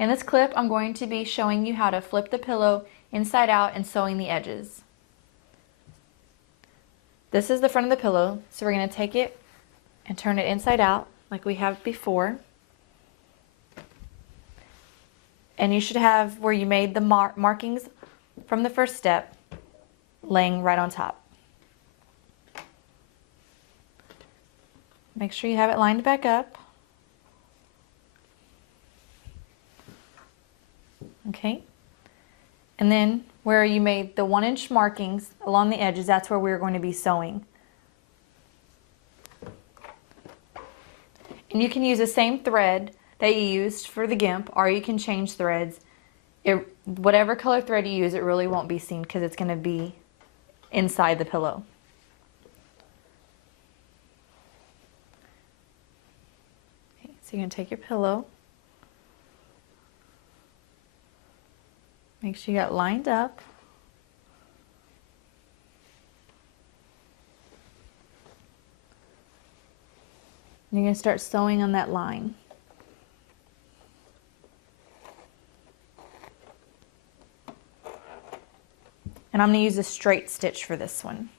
In this clip, I'm going to be showing you how to flip the pillow inside out and sewing the edges. This is the front of the pillow, so we're going to take it and turn it inside out like we have before. And you should have where you made the markings from the first step laying right on top. Make sure you have it lined back up. Okay, and then where you made the 1-inch markings along the edges, that's where we're going to be sewing. And you can use the same thread that you used for the gimp, or you can change threads. Whatever color thread you use, it really won't be seen because it's going to be inside the pillow. Okay, so you're going to take your pillow. Make sure you got lined up. And you're going to start sewing on that line. And I'm going to use a straight stitch for this one.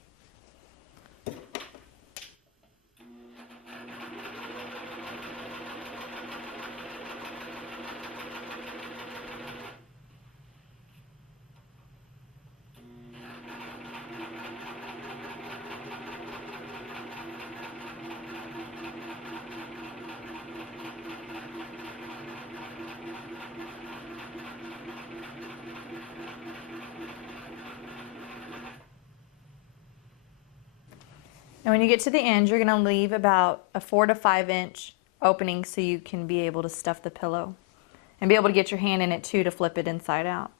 And when you get to the end, you're going to leave about a 4 to 5 inch opening so you can be able to stuff the pillow and be able to get your hand in it too to flip it inside out.